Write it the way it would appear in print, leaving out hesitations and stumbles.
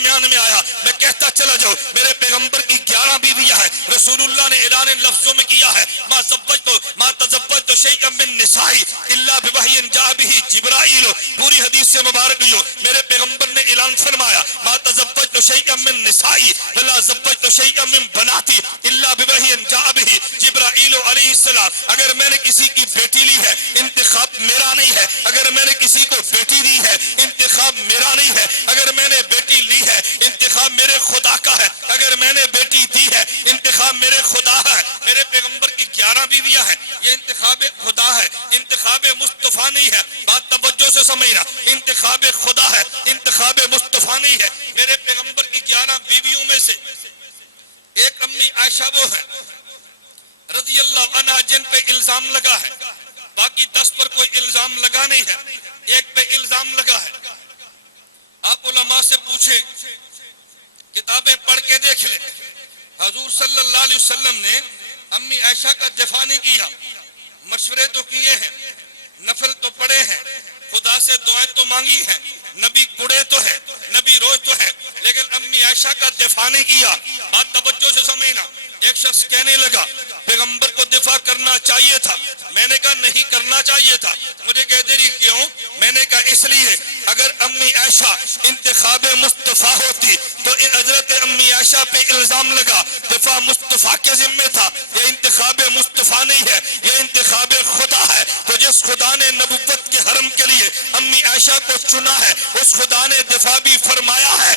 درمیان میں آیا، میں کہتا چلا جاؤ میرے پیغمبر کی 11 بیویاں ہیں، رسول اللہ نے اعلان لفظوں میں کیا ہے ما تزوجت شیئا من نسائی الا بوحی جاء به جبرائیل، پوری حدیث سے مبارک جو میرے پیغمبر نے اعلان فرمایا ما تزوجت شیئا من نسائی ولا زوجت شیئا من بناتی الا بوحی جاء به جبرائیل علیہ السلام، اگر میں نے کسی کی بیٹی لی ہے انتخاب میرا نہیں ہے، اگر میں نے کسی کو بیٹی دی ہے انتخاب میرا نہیں ہے، اگر میں نے بیٹی لی ہے انتخاب میرے خدا کا ہے، اگر میں نے بیٹی دی ہے انتخاب میرے خدا ہے۔ میرے پیغمبر کی 11 بیویاں ہیں، یہ انتخاب خدا ہے، انتخاب مصطفیٰ نہیں ہے، بات توجہ سے سمجھنا، انتخاب خدا ہے، انتخاب مصطفیٰ نہیں ہے۔ میرے پیغمبر کی 11 بیویوں میں سے ایک امی عائشہ وہ ہے رضی اللہ عنہ جن پہ الزام لگا ہے، باقی 10 پر کوئی الزام لگا نہیں ہے، ایک پہ الزام لگا ہے۔ آپ علماء سے پوچھیں، کتابیں پڑھ کے دیکھ لیں، حضور صلی اللہ علیہ وسلم نے امی عائشہ کا دفاع نہیں کیا، مشورے تو کیے ہیں، نفل تو پڑھے ہیں، خدا سے دعائیں تو مانگی ہیں، نبی گڑے تو ہے، نبی روز تو ہے، لیکن امی عائشہ کا دفاع نہیں کیا۔ بات توجہ سے سمجھنا، ایک شخص کہنے لگا پیغمبر کو دفاع کرنا چاہیے تھا، میں نے کہا نہیں کرنا چاہیے تھا، مجھے کہتے نہیں کیوں، میں نے کہا اس لیے اگر امی عائشہ انتخاب مصطفیٰ ہوتی تو حضرت امی عائشہ پہ الزام لگا دفاع مصطفیٰ کے ذمہ تھا، یہ انتخاب مصطفیٰ نہیں ہے، یہ انتخاب خدا ہے۔ تو جس خدا نے نبوت کے حرم کے لیے امی عائشہ کو چنا ہے اس خدا نے دفاع بھی فرمایا ہے